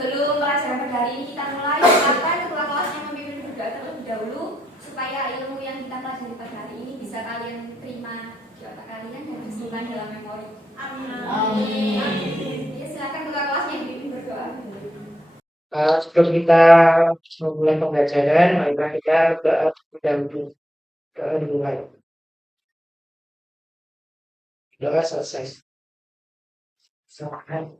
Sebelum pelajaran pada hari ini kita mulai, silakan ketua kelasnya memimpin berdoa terlebih dahulu supaya ilmu yang kita pelajari pada hari ini bisa kalian terima di otak kalian dan disimpan dalam memori. Amin. Ya, silakan ketua kelasnya memimpin berdoa. Sebelum kita memulai pembelajaran, marilah kita berdoa terlebih dahulu. Doa dimulai. Doa selesai. Silakan.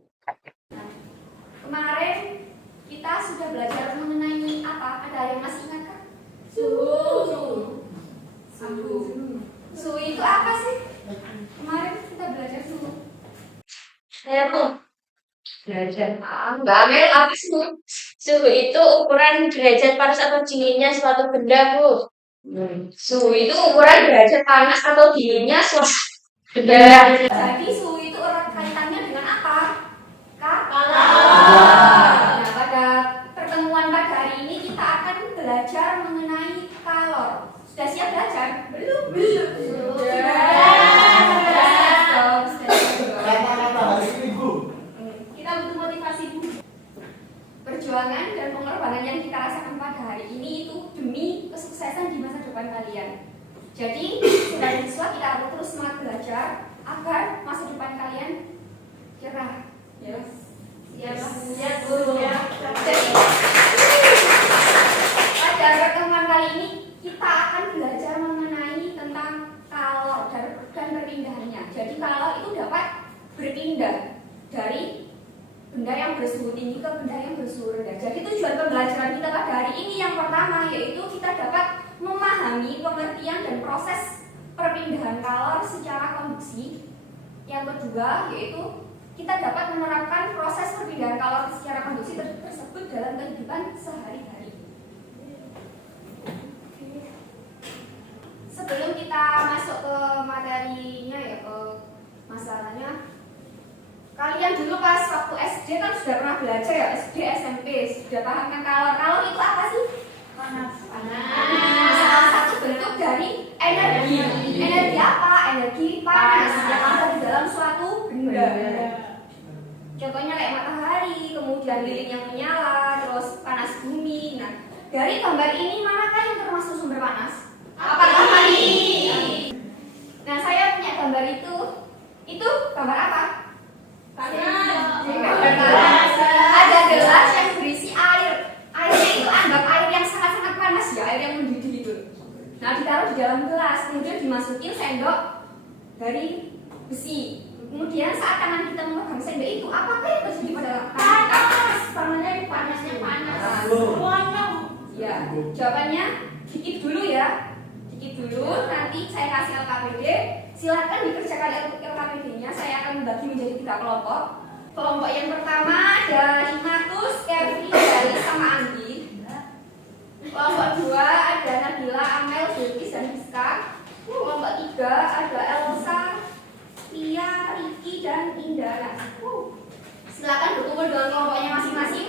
Kemarin kita sudah belajar mengenai apa? Ada yang masih ingat kan? Suhu. Suhu itu apa sih? Kemarin kita belajar suhu. Saya tuh belajar enggak apa sih? Suhu itu ukuran derajat panas atau dinginnya suatu benda, Bu. Suhu itu ukuran derajat panas atau dinginnya suatu benda. Jadi suhu itu erat kaitannya dengan apa? Kalor. Nah, pada pertemuan pada hari ini kita akan belajar mengenai kalor. Sudah siap belajar? Belum. Kita butuh motivasi dulu. Perjuangan dan pengorbanan yang kita rasakan pada hari ini itu demi kesuksesan di masa depan kalian. Jadi, sebagai siswa kita harus terus semangat belajar agar masa depan kalian cerah. Siap, guru. Jadi, pada pertemuan kali ini kita akan belajar mengenai tentang kalor dan perpindahannya. Jadi kalor itu dapat berpindah dari benda yang bersuhu tinggi ke benda yang bersuhu rendah. Jadi tujuan pembelajaran kita pada hari ini yang pertama yaitu kita dapat memahami pengertian dan proses perpindahan kalor secara konduksi. Yang kedua yaitu kita dapat menerapkan proses perpindahan kalor secara konduksi tersebut dalam kehidupan sehari-hari. Sebelum kita masuk ke materinya ya, ke masalahnya, kalian dulu pas waktu SD kan sudah pernah belajar ya, SD, SMP, sudah paham kan kalor. Kalor itu apa sih? Panas. Salah satu bentuk dari energi. Energi apa? Energi panas yang ada di dalam suatu benda. Contohnya kayak matahari, kemudian lilin yang menyala, terus panas bumi. Nah, dari gambar ini manakah yang termasuk sumber panas? Apakah ini? Nah, saya punya gambar itu. Itu gambar apa? Ada gelas yang berisi air. Airnya itu anggap air yang sangat-sangat panas ya, air yang mendidih itu. Nah, ditaruh di dalam gelas, kemudian dimasukin sendok dari besi. Kemudian saat tangan kita memegang sendok itu, apakah yang terjadi pada panas? Panasnya panas. Ya, jawabannya dikit dulu ya. Dikit dulu, nanti saya kasih LKPD. Silakan dikerjakan LKPD-nya. Saya akan membagi menjadi 3 kelompok. Kelompok yang pertama ada Imatus, Kevin, Dari, sama Andi. Kelompok 2 ada Nabila, Amel, Bilkis, dan Rizka. Kelompok 3 ada Elsa, Lia, Riki, dan Indra. Silakan berkumpul dengan kelompoknya masing-masing.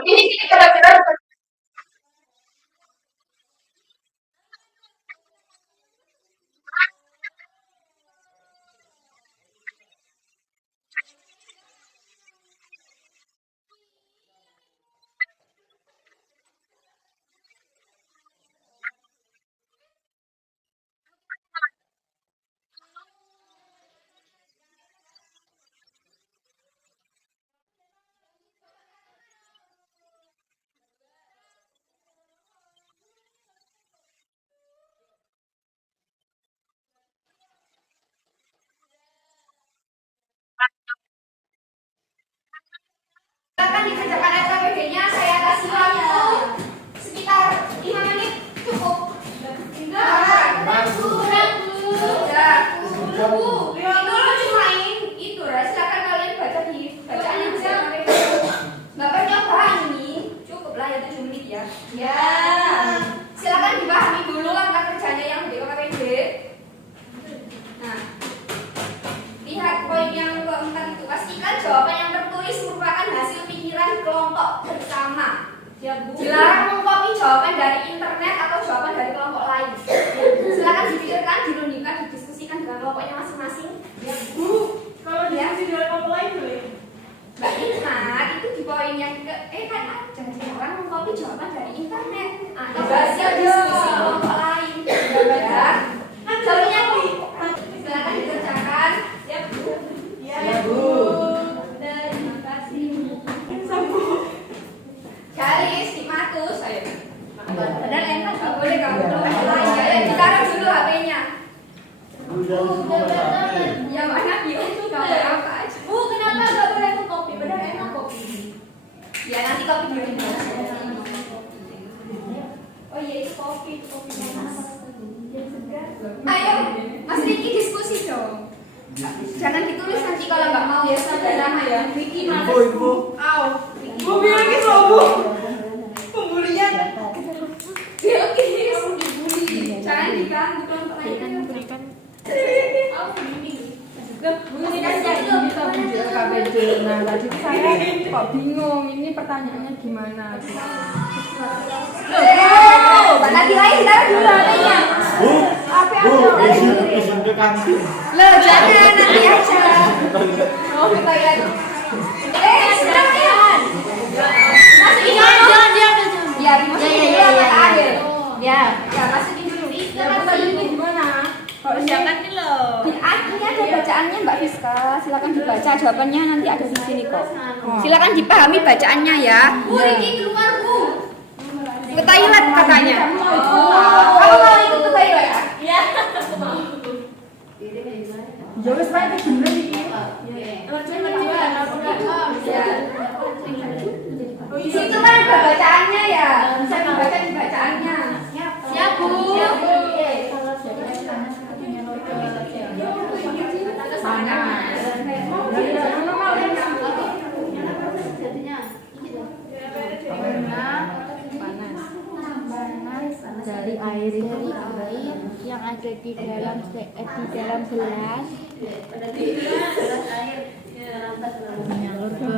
Ini kira-kira Silakan dikerjakan LKPD-nya. Saya kasih waktu sekitar 5 menit. Cukup? Ragu. Itu lo cuma itu, silakan kalian baca di bacaan yang bisa LKPD. Nggak percobaan ini. Cukup lah ya 7 menit ya. Ya. Silakan dipahami dulu langkah kerjanya yang di LKPD. Nah, lihat poin yang keempat itu. Pastikan jawaban yang tertulis merupakan hasil pikiran kelompok bersama. Dilarang mengcopy jawaban dari internet atau jawaban dari kelompok lain. Silakan dipikirkan, dirundingkan, didiskusikan dengan kelompoknya masing-masing. Ya, Bu. Kalau diskusi dengan kelompok lain boleh? Mbak Inat itu di poin yang kan ada jarang mengcopy jawaban dari internet atau hasil diskusi kelompok lain. Ya. Contohnya silakan dikerjakan. Ya Bu. Ya Bu. Terima kasih. Galis, Matus, ayo. Padahal enak nggak boleh kamu kelompok lain. Ya, ditaruh dulu HP-nya. Yang mana dia itu gambar apa aja? Bu, kenapa nggak boleh tuh kopi? Padahal enak kopi. Ya nanti kopi di rumah. Oh iya itu kopi panas. Ayo, Mas Riki diskusi dong. Jangan ditulis nanti kalau nggak mau ya sampai lama ya. Riki mana? Ibu. Aw. Bu bilang ke sobo. Pembulian. Biologis dibully. Jangan diganggu kelompok lain. Berikan. Nah, tadi saya kok bingung ini pertanyaannya gimana? Mbak Nabila ditaruh dulu HP-nya. Bu, izin ke kantin. Loh, jangan nanti aja. Oh, ke toilet. Silakan. Masukin dulu. Ya, dimasukin dulu sama air. Ya, masukin dulu. Tadi ini gimana? Kok Jangan nih loh. Ini ada bacaannya Mbak Fiska. Silakan dibaca jawabannya nanti ada di sini kok. Silakan dipahami bacaannya ya. Bu, Riki keluar, Bu. Ke toilet katanya. Kamu mau ikut ke toilet ya? Iya. ya wis wae iki bener iki. Di situ kan ada bacaannya ya. Bisa dibaca di bacaannya. Siap, Bu. Dari air yang ada di dalam gelas menyalur ke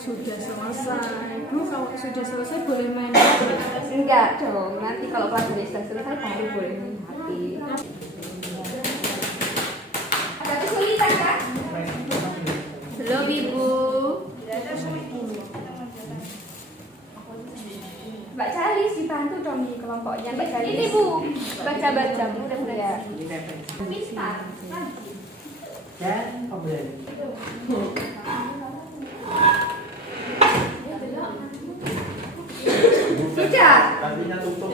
Sudah selesai. Bu, kalau sudah selesai boleh main. Enggak dong. Nanti kalau pelajaran sudah selesai baru boleh main HP. Ada kesulitan kan? Belum, Ibu. Mbak Calis dibantu dong di kelompoknya. Mbak Calis. Ini, Bu. Baca-baca. Mudah-mudahan. Ya. Pintar. Dan pembeli. Sudah. Kantinnya tutup.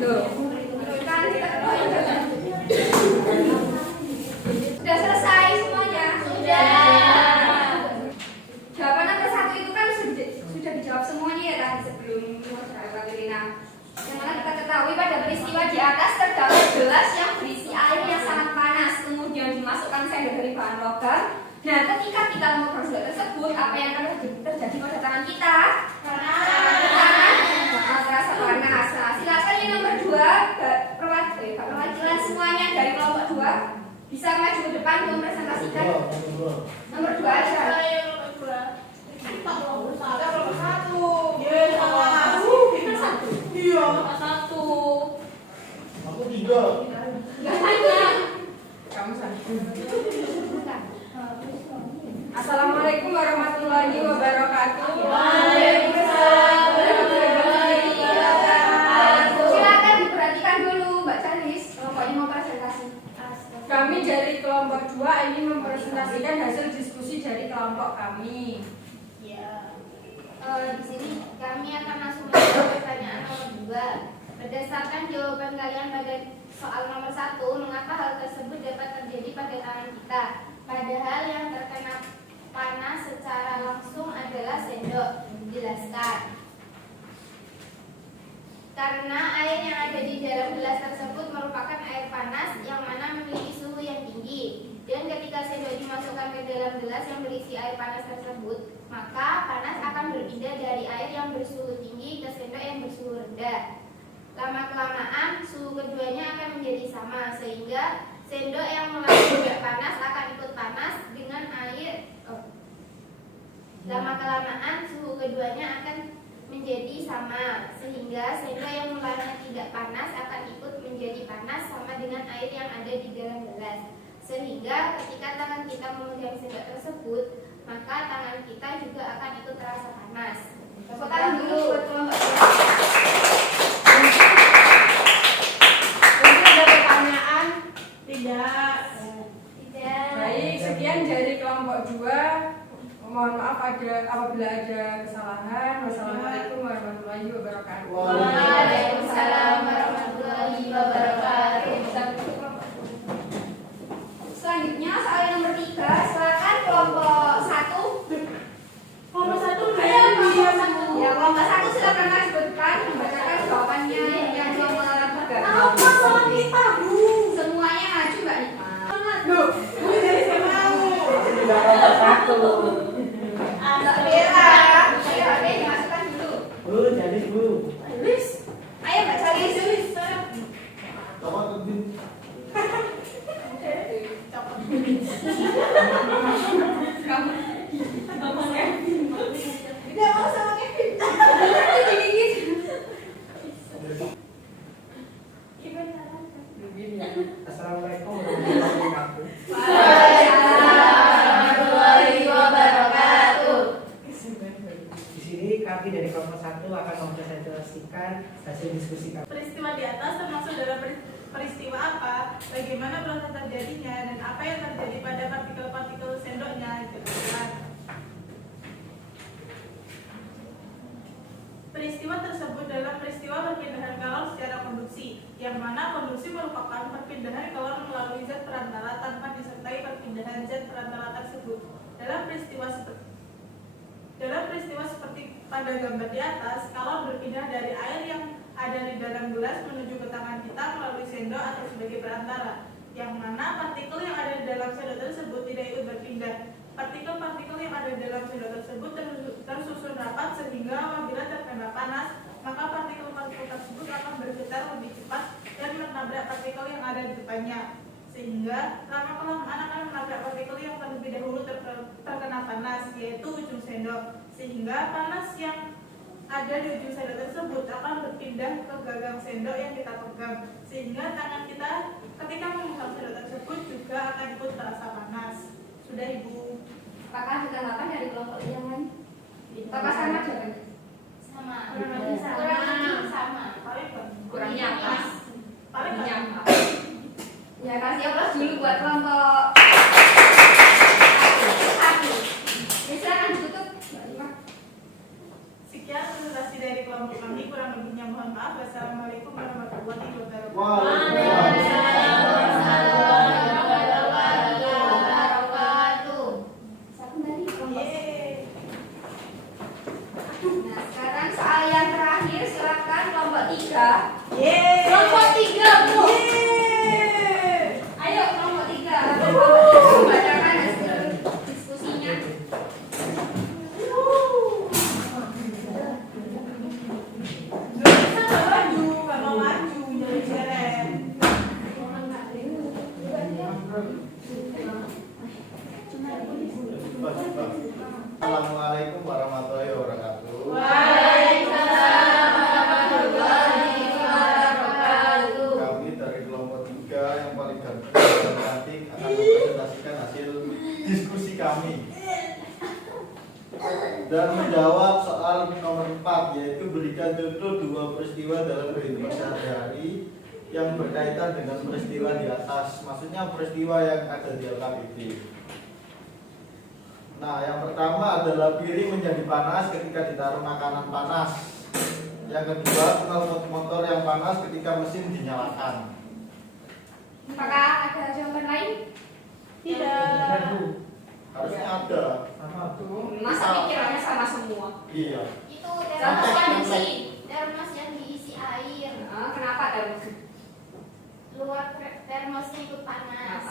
Loh. Kan kita sudah selesai semuanya. Jawaban nomor 1 itu kan sudah dijawab semuanya ya tadi sebelum Mbak Wirina. Yang mana kita ketahui pada peristiwa di atas terdapat gelas yang berisi air yang sangat panas, kemudian dimasukkan sendok dari bahan logam. Nah, ketika kita memegang sendok tersebut, apa yang akan terjadi pada tangan kita? Panas. Terasa panas. Nah, silakan yang nomor 2, perwakilan semuanya dari kelompok 2 bisa maju ke depan untuk mempresentasikan. Nomor 2 aja. Aku 3. Assalamualaikum warahmatullahi wabarakatuh. Silakan diperhatikan dulu Mbak Calis, kelompoknya mau presentasi. Kami dari kelompok 2 ini mempresentasikan hasil diskusi dari kelompok kami. di sini kami akan langsung menjawab pertanyaan nomor 2. Berdasarkan jawaban kalian pada soal nomor 1, mengapa hal tersebut dapat terjadi pada tangan kita? Padahal yang terkena panas secara langsung adalah sendok. Jelaskan. Karena air yang ada di dalam gelas tersebut merupakan air panas yang mana memiliki suhu yang tinggi. Dan ketika sendok dimasukkan ke dalam gelas yang berisi air panas tersebut, maka panas akan berpindah dari air yang bersuhu tinggi ke sendok yang bersuhu rendah. Lama-kelamaan suhu keduanya akan menjadi sama, sehingga sendok yang mulai tidak panas akan ikut panas dengan air. Lama-kelamaan suhu keduanya akan menjadi sama, sehingga sendok yang mulanya tidak panas akan ikut menjadi panas sama dengan air yang ada di dalam gelas. Sehingga ketika tangan kita memegang sendok tersebut, maka tangan kita juga akan ikut terasa panas. Tepuk tangan dulu buat kelompok 2. Mungkin ada pertanyaan? Tidak. Tidak. Baik, sekian dari kelompok 2. Mohon maaf apabila ada kesalahan. Wassalamualaikum warahmatullahi wabarakatuh. Waalaikumsalam warahmatullahi wabarakatuh. Selanjutnya soal yang nomor 3, silakan kelompok 1. Kelompok 1 Ayo kelompok 1. Ya, kelompok 1 silakan disebutkan membacakan jawabannya yang nomor 3. Apa salah kita, Bu? Semuanya maju Mbak Nima. Loh, Bu dari saya mau. Tidak kelompok 1. Mbak Bella, ayo Ade dimasukkan dulu. Bu, jadi Bu. Lis. Ayo Mbak Salis. Tidak mau sama Kevin. Assalamualaikum warahmatullahi wabarakatuh. Warahmatullahi wabarakatuh. Di sini kami dari kelompok 1 akan mempresentasikan hasil diskusi kami. Peristiwa di atas termasuk dalam peristiwa apa, bagaimana proses terjadinya, dan apa yang terjadi pada partikel-partikel sendoknya. Jelaskan. Peristiwa tersebut dalam peristiwa perpindahan kalor secara konduksi, yang mana konduksi merupakan perpindahan kalor melalui zat perantara tanpa disertai perpindahan zat perantara tersebut. Dalam peristiwa seperti pada gambar di atas, kalor berpindah dari air yang ada di dalam gelas menuju ke tangan kita melalui sendok atau sebagai perantara, yang mana partikel yang ada di dalam sendok tersebut tidak ikut berpindah. Partikel-partikel yang ada di dalam sendok tersebut tersusun rapat sehingga apabila terkena panas, maka partikel-partikel tersebut akan bergetar lebih cepat dan menabrak partikel yang ada di depannya, sehingga lama-kelamaan akan menabrak partikel yang terlebih dahulu terkena panas, yaitu ujung sendok, sehingga panas yang ada di ujung sendok tersebut akan berpindah ke gagang sendok yang kita pegang, sehingga tangan kita ketika memegang sendok tersebut juga akan ikut terasa panas. Sudah Ibu. Apakah ada tanggapan dari kelompok yang lain? Apakah sama jawabannya? Sama. Kurang lebih sama. Kurang lebih sama. Paling Kurang nyata. paling Nyata. Ya, kasih aplaus dulu buat kelompok 1. Silakan ditutup Mbak Nima. sekian presentasi dari kelompok kami, kurang lebihnya mohon maaf. Wassalamualaikum warahmatullahi wabarakatuh. Satu tadi kelompok. Yeay. Nah, sekarang soal yang terakhir silakan kelompok 3. Yeay. Kelompok 3, Bu. Yeay. Ayo kelompok 3. Bacakan hasil diskusinya. Bisa nggak maju, nggak mau maju, jalan-jalan. Assalamualaikum warahmatullahi wabarakatuh. Waalaikumsalam warahmatullahi wabarakatuh. Kami dari kelompok 3 yang paling ganteng dan cantik akan mempresentasikan hasil diskusi kami dan menjawab soal nomor 4, yaitu berikan contoh 2 peristiwa dalam kehidupan sehari-hari yang berkaitan dengan peristiwa di atas. Maksudnya peristiwa yang ada di LKPD. Nah, yang pertama adalah piring menjadi panas ketika ditaruh makanan panas. Yang kedua, knalpot motor yang panas ketika mesin dinyalakan. Apakah ada jawaban lain? Tidak. Harusnya ada. Sama tuh. Masa pikirannya sama semua? Iya. Itu termos yang diisi, termos yang diisi air. Kenapa terus? Luar termosnya ikut panas.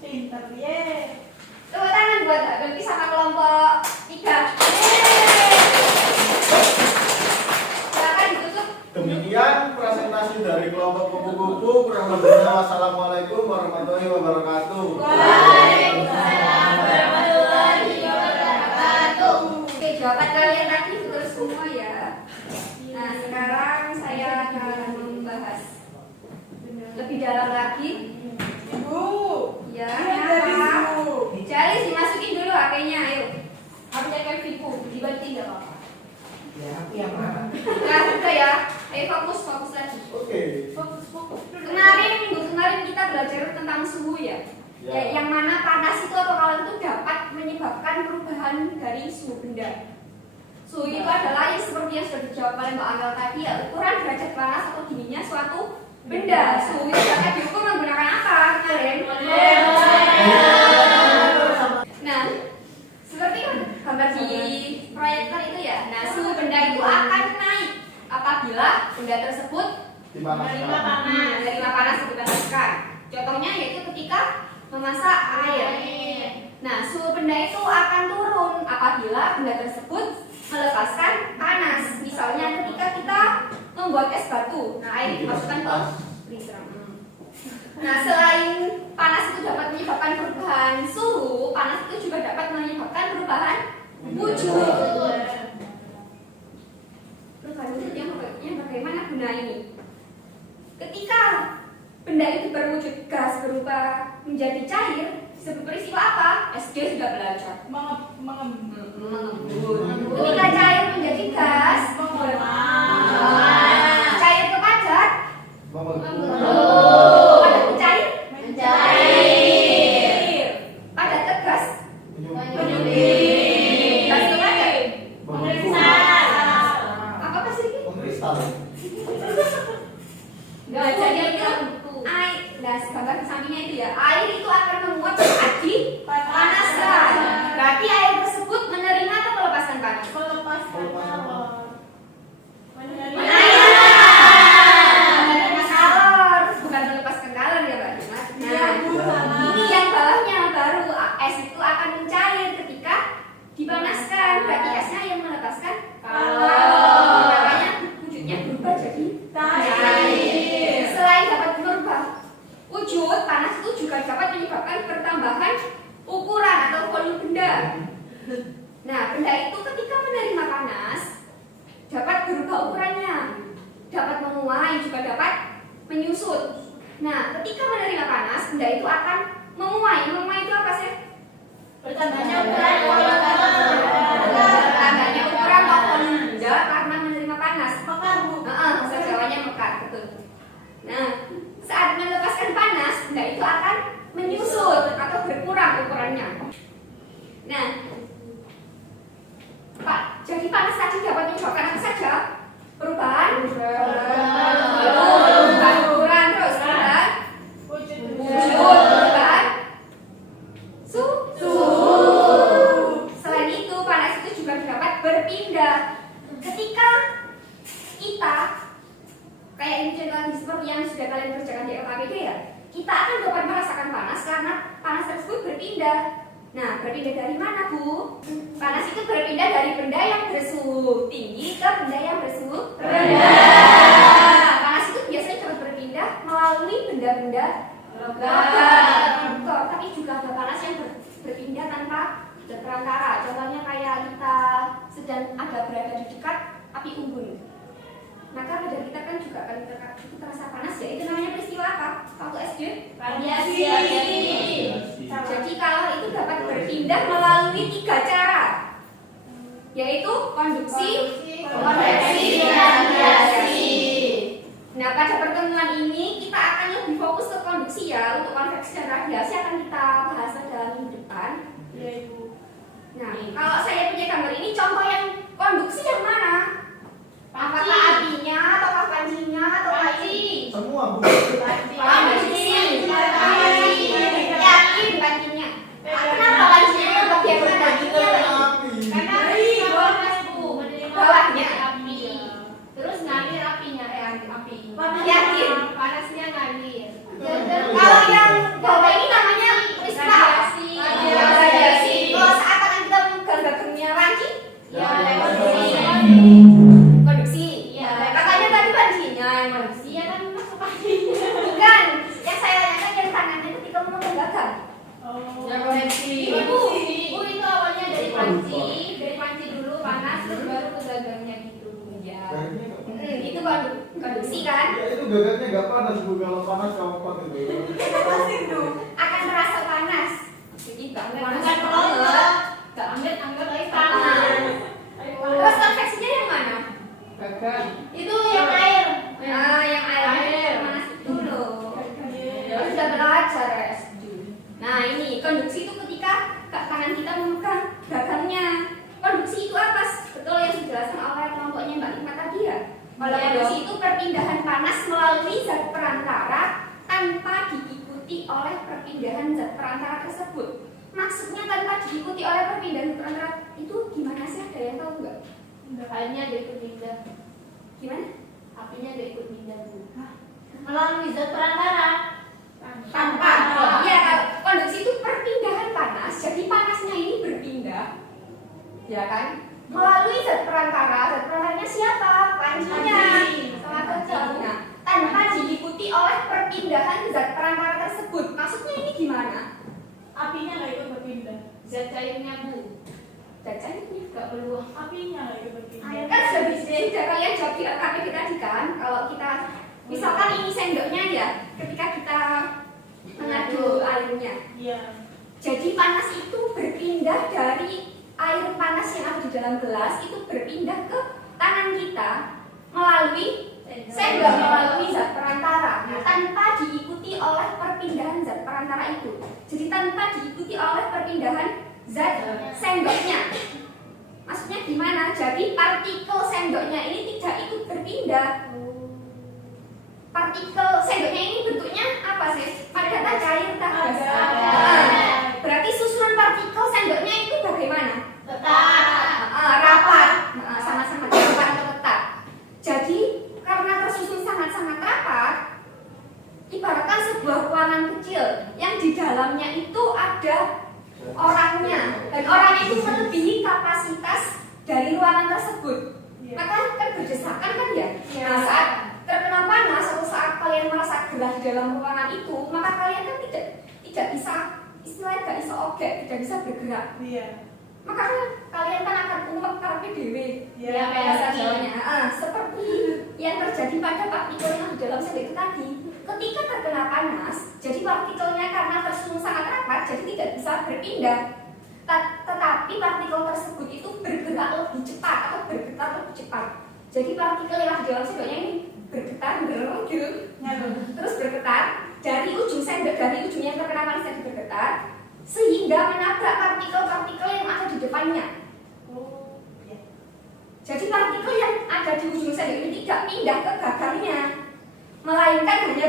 Pintar, ye. Tepuk tangan buat Mbak Belki sama kelompok 3. Silakan ditutup. Demikian presentasi dari kelompok kupu-kupu. Kurang lebihnya wassalamualaikum warahmatullahi wabarakatuh. Waalaikumsalam warahmatullahi wabarakatuh. Oke, jawaban kalian tadi betul semua ya. Nah, sekarang saya akan membahas lebih dalam lagi. Ibu. Ya, Dari kenapa? Ibu. Cari dimasukin dulu HP-nya, ayo. HP-nya Keviku, dibanting nggak apa-apa. Ya, aku yang mana? Nah, udah ya. Ayo fokus lagi. Oke. Fokus. Minggu kemarin kita belajar tentang suhu ya. Ya. Yang mana panas itu atau kalor itu dapat menyebabkan perubahan dari suhu benda. Suhu itu adalah yang seperti yang sudah dijawab oleh Mbak Angel tadi ya, ukuran derajat panas atau dinginnya suatu benda. Suhu itu dapat diukur menggunakan apa kemarin? Nah, seperti gambar di proyektor itu ya. Nah, suhu benda itu akan naik apabila benda tersebut menerima panas atau dipanaskan. Contohnya yaitu ketika memasak air. Nah, suhu benda itu akan turun apabila benda tersebut melepaskan panas. Misalnya ketika kita membuat es batu. Nah, air dimasukkan ke freezer. Nah, selain panas itu dapat menyebabkan perubahan suhu, panas itu juga dapat menyebabkan perubahan wujud. Perubahan wujud yang bagaimana guna ini? Ketika benda itu berwujud gas berubah menjadi cair, sebab peristiwa apa? SD sudah belajar. Mengembun. Ketika cair menjadi gas, cair ke padat, padat ke cair, padat ke gas, gas ke padat. Apa sih? Nah, jadi itu air. Nah, gambar di sampingnya itu ya, air itu akan menguap saat dipanaskan. Berarti air tersebut menerima atau melepaskan panas? Melepaskan kalor. Menerima kalor, bukan melepaskan kalor ya Mbak. Nah, ini yang bawahnya baru es itu akan mencair ketika dipanaskan. Berarti esnya yang melepaskan kalor. Makanya wujudnya berubah jadi cair. Selain dapat merubah wujud, panas itu juga dapat menyebabkan pertambahan ukuran atau volume benda. Nah, benda itu ketika menerima panas dapat berubah ukurannya, dapat menguai, juga dapat menyusut. Nah, ketika menerima panas, benda itu akan menguai. Menguai itu apa sih? Bertambahnya ukuran Bertambahnya ukuran atau volume benda karena menerima panas. Mekar, Bu. Bahasa Jawanya mekar, betul. Nah, saat melepaskan panas, benda itu akan menyusut atau berkurang ukurannya. Nah, Pak, jadi panas tadi dapat menyebabkan apa saja? Perubahan ukuran, terus perubahan wujud, perubahan suhu. Selain itu, panas itu juga dapat berpindah. Ketika kita kayak ini contohnya seperti yang sudah kalian kerjakan di LKPD ya, kita akan dapat merasakan panas karena panas tersebut berpindah. Nah, berpindah dari mana, Bu? Panas itu berpindah dari benda yang bersuhu tinggi ke benda yang bersuhu rendah. Panas itu biasanya cepat berpindah melalui benda-benda logam. Tapi juga ada panas yang berpindah tanpa perantara. Contohnya kayak kita sedang berada di dekat api unggun. Maka badan kita kan juga akan terasa panas ya. Itu namanya peristiwa apa? Waktu SD? Radiasi. Jadi kalor itu dapat berpindah melalui 3 cara, yaitu konduksi, konveksi, dan radiasi. Nah, pada pertemuan ini kita akan lebih fokus ke konduksi ya. Untuk konveksi dan radiasi akan kita bahas dalam minggu depan. Ya, Ibu. Nah, kalau saya punya gambar ini, contoh yang konduksi yang mana? Apakah apinya, atau pancinya, atau panci? Semua, Bu. Panci. Yakin pancinya. Kenapa pancinya yang bagian mana? Karena panas, Bu. Bawahnya. Api. Terus ngalir apinya, api. Yakin? Panasnya ngalir. Kalau yang bawah ini namanya peristiwa Radiasi. radiasi. Kalau saat akan kita menggambarkannya panci, Ya, konduksi. Iya. Katanya tadi pancinya. Iya kan masuk apinya. konduksi kan? Ya itu gagaknya nggak panas Bu, kalau panas gampang itu. Pasti dong. Akan terasa panas. Jadi bangun panas Bukan banget. Gak ambil lagi panas. Terus konveksinya yang mana? Gagal. Itu yang air. Nah, yang air panas itu loh. Ya sudah belajar ya SD. Nah ini konduksi itu ketika tangan kita memegang gagalnya. Konduksi itu apa? Betul yang dijelaskan oleh kelompoknya Mbak Lima tadi ya. Kalau Iya, konduksi itu perpindahan panas melalui zat perantara tanpa diikuti oleh perpindahan zat perantara tersebut. Maksudnya tanpa diikuti oleh perpindahan perantara itu gimana sih? Ada yang tahu nggak? Airnya gak ikut pindah. Gimana? Apinya gak ikut pindah Bu. Melalui zat perantara. Tanpa. Iya, kalau konduksi itu perpindahan panas. Jadi panasnya ini berpindah, ya kan? Melalui zat perantara. Zat perantaranya siapa? Pancinya. Sama kecil. Nah, tanpa diikuti oleh perpindahan zat perantara tersebut. Maksudnya ini gimana? Apinya gak ikut berpindah. Zat cairnya Bu. Jajanya. Gak perlu. Apinya gak ikut berpindah. Kan sudah kalian jawab di LKPD tadi kan? Kalau kita misalkan ini sendoknya ya, ketika kita mengaduk airnya. Iya. Jadi panas itu berpindah dari air panas yang ada di dalam gelas itu berpindah ke tangan kita melalui sendok, melalui zat perantara. Nah, tanpa diikuti oleh perpindahan zat perantara itu. Jadi tanpa diikuti oleh perpindahan zat sendoknya. Maksudnya gimana? Jadi partikel sendoknya ini tidak ikut berpindah. Partikel sendoknya ini bentuknya apa sih? Pada kata cair tak gas. Berarti susunan partikel sendoknya itu bagaimana? Tetap. Rapat. Sama-sama rapat atau tetap. Jadi karena tersusun sangat-sangat rapat, ibaratkan sebuah ruangan kecil yang di dalamnya itu ada orangnya dan orang itu melebihi kapasitas dari ruangan tersebut. Maka kan berdesakan kan ya? Nah, saat terkena panas atau saat kalian merasa gerah di dalam ruangan itu, maka kalian kan tidak bisa, istilahnya tidak bisa oge, tidak bisa bergerak. Iya. Maka kan kalian kan akan umek karpe dewe. Iya. Bahasa Jawanya. Seperti yang terjadi pada partikel yang di dalam sendok itu tadi. Ketika terkena panas, jadi partikelnya karena tersusun sangat rapat, jadi tidak bisa berpindah. Tetapi partikel tersebut itu bergerak lebih cepat atau bergetar lebih cepat. Jadi partikel yang di dalam sendoknya ini bergetar, gitu. Terus bergetar dari ujung sendok, dari ujung yang terkena panas tadi bergetar, sehingga menabrak partikel-partikel yang ada di depannya. Jadi partikel yang ada di ujung sendok ini tidak pindah ke gagalnya, melainkan hanya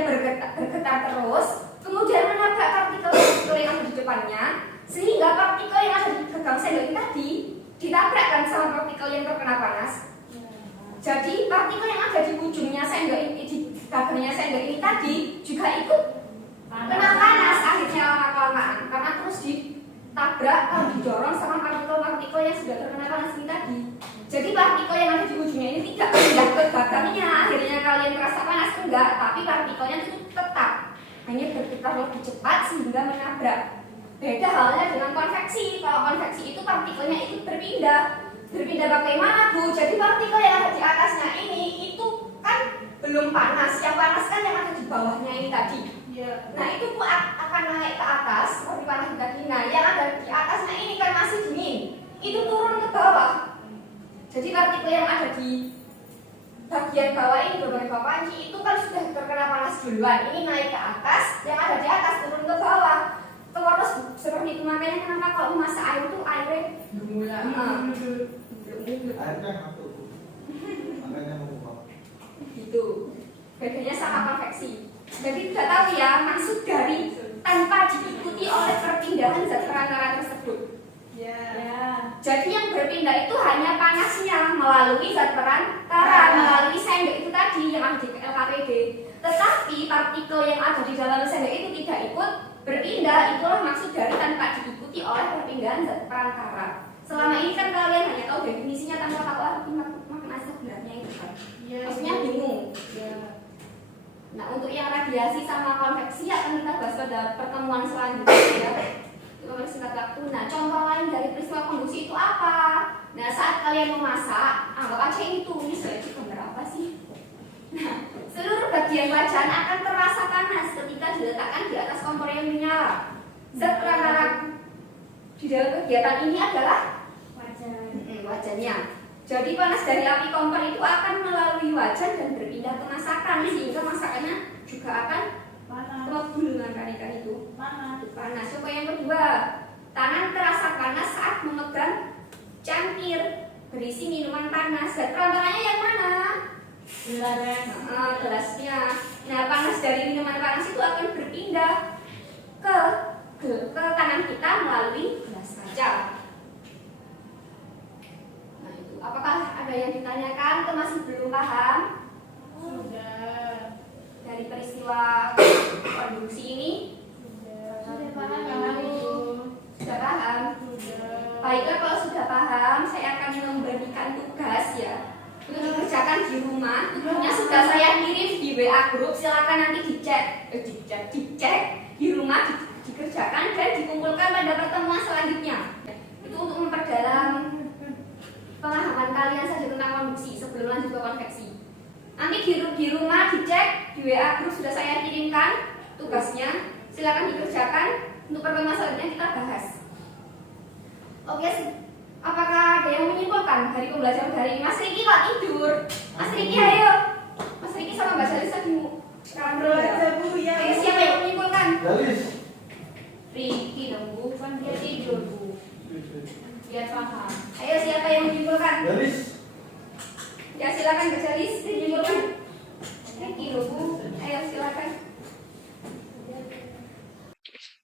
bergetar terus, kemudian menabrak partikel-partikel yang ada di depannya, sehingga partikel yang ada di gagang sendok ini tadi ditabrakkan sama partikel yang terkena panas. Jadi partikel yang ada di ujungnya sendok ini, di gagangnya sendok ini tadi juga ikut kena panas akhirnya lama-kelamaan karena terus ditabrak atau didorong sama partikel-partikel yang sudah terkena panas ini tadi. Jadi partikel yang ada di ujungnya ini tidak pindah ke gagangnya, akhirnya kalian merasa panas enggak, tapi partikelnya itu tetap hanya bergetar lebih cepat sehingga menabrak. Beda halnya dengan konveksi. Kalau konveksi itu partikelnya ikut berpindah. Berpindah bagaimana Bu? Jadi partikel yang ada di atasnya ini itu kan belum panas, yang panas kan yang ada di bawahnya ini tadi. Nah itu Bu akan naik ke atas seperti panas tadi. Nah yang ada di atasnya ini kan masih dingin, itu turun ke bawah. Jadi partikel yang ada di bagian bawah ini, beberapa panci itu kan sudah terkena panas duluan. Ini naik ke atas, yang ada di atas turun ke bawah. Terus seperti itu, makanya kenapa kalau memasak air itu airnya Airnya ngatur. Makanya mau gitu. Bedanya sama konveksi. Jadi tidak tahu ya maksud dari tanpa diikuti oleh perpindahan zat perantara tersebut. Jadi yang berpindah itu hanya panasnya melalui zat perantara, melalui sendok itu tadi yang ada di LKPD. Tetapi partikel yang ada di dalam sendok itu tidak ikut berpindah. Itulah maksud dari tanpa diikuti oleh perpindahan zat perantara. Selama ini kan kalian hanya tahu definisinya tanpa tahu arti makna sebenarnya itu kan. Maksudnya bingung. Nah untuk yang radiasi sama konveksi akan kita bahas pada pertemuan selanjutnya ya. Singkat waktu. Nah contoh lain dari peristiwa konduksi itu apa? Nah saat kalian memasak, anggap aja ini tumis ya, itu gambar apa sih? di dalam kegiatan ini adalah Wajar. wajannya. Jadi panas dari api kompor itu akan melalui wajan dan berpindah ke masakan sehingga masakannya juga akan Panas. ngebul dengan ikan itu. Panas. Panas. Coba yang kedua, tangan terasa panas saat memegang cangkir berisi minuman panas. Dan perantaranya yang mana? Gelasnya. Nah, panas dari minuman panas itu akan berpindah ke tangan kita melalui gelas kaca. Nah, itu. Apakah ada yang ditanyakan atau masih belum paham Sudah. dari peristiwa konduksi ini? Sudah paham ya, Sudah. Bu? Sudah paham? Sudah. Baiklah, kalau sudah paham, saya akan memberikan tugas ya untuk dikerjakan di rumah. Tugasnya sudah saya kirim di WA grup. Silakan nanti dicek di rumah, dikerjakan dan dikumpulkan pada pertemuan selanjutnya. Itu untuk memperdalam pemahaman kalian saja tentang konduksi sebelum lanjut ke konveksi. Nanti di rumah dicek di WA grup sudah saya kirimkan tugasnya. Silakan dikerjakan. Untuk pertemuan selanjutnya kita bahas. Oke, apakah ada yang menyimpulkan dari pembelajaran hari ini? Mas Riki kok tidur? Mas Riki ayo. Mas Riki sama Mbak Jalis lagi sekarang dulu ya. Aja, Bu, ya. Ayo, siapa yang menyimpulkan? Galis. Riki dong Bu, kan dia tidur Bu. Biar paham. Ayo, siapa yang menyimpulkan? Galis. Ya silakan Mbak Jalis menyimpulkan. Riki loh Bu. Ayo silakan.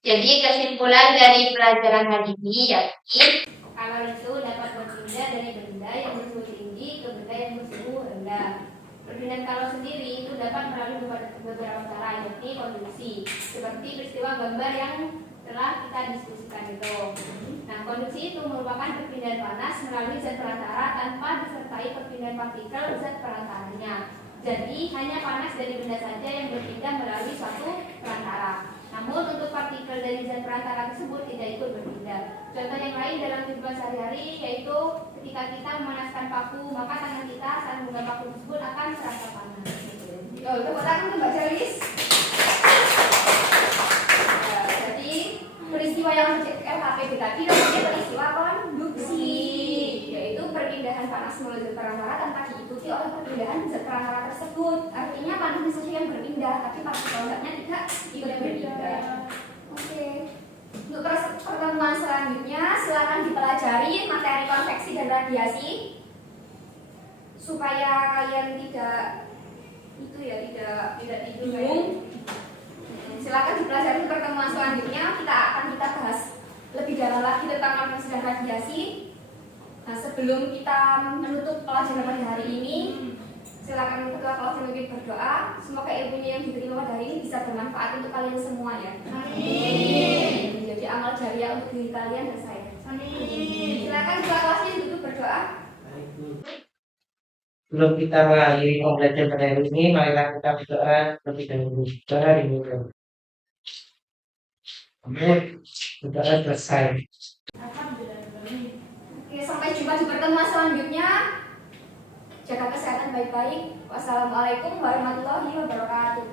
Jadi kesimpulan dari pelajaran hari ini yakni Kalau itu dapat berpindah dari benda yang bersuhu tinggi ke benda yang bersuhu rendah. Perpindahan kalau sendiri itu dapat melalui beberapa cara, yakni konduksi, seperti peristiwa gambar yang telah kita diskusikan itu. Nah, konduksi itu merupakan perpindahan panas melalui zat perantara tanpa disertai perpindahan partikel zat perantaranya. Jadi hanya panas dari benda saja yang berpindah melalui suatu perantara. Namun untuk partikel dari zat perantara tersebut tidak ikut berpindah. Contoh yang lain dalam kehidupan sehari-hari yaitu ketika kita memanaskan paku, maka tangan kita saat memegang paku tersebut akan terasa panas. Oh, tepuk tangan ke Mbak Jalis. Ya, jadi peristiwa yang terjadi LHPD tadi namanya peristiwa konduksi, yaitu perpindahan panas melalui zat perantara tanpa diikuti oleh perpindahan zat perantara tersebut. Artinya panas saja yang berpindah, tapi partikel zatnya tidak ikut berpindah. Oke. Untuk pertemuan selanjutnya, silakan dipelajari materi konveksi dan radiasi supaya kalian tidak bingung. Silakan dipelajari di pertemuan selanjutnya. Kita bahas lebih dalam lagi tentang konveksi dan radiasi. Nah, sebelum kita menutup pelajaran pada hari ini, silakan ketua kelas memimpin berdoa. Semoga ilmunya yang diterima pada hari ini bisa bermanfaat untuk kalian semua ya. Amin. Menjadi amal jariah untuk diri kalian dan saya. Amin. Silakan ketua kelasnya duduk berdoa. Sebelum kita mengakhiri pembelajaran pada hari ini, marilah kita berdoa terlebih dahulu. Doa dimulai. Amin. Berdoa selesai. Oke, sampai jumpa di pertemuan selanjutnya. Jaga kesehatan baik-baik. Wassalamualaikum warahmatullahi wabarakatuh.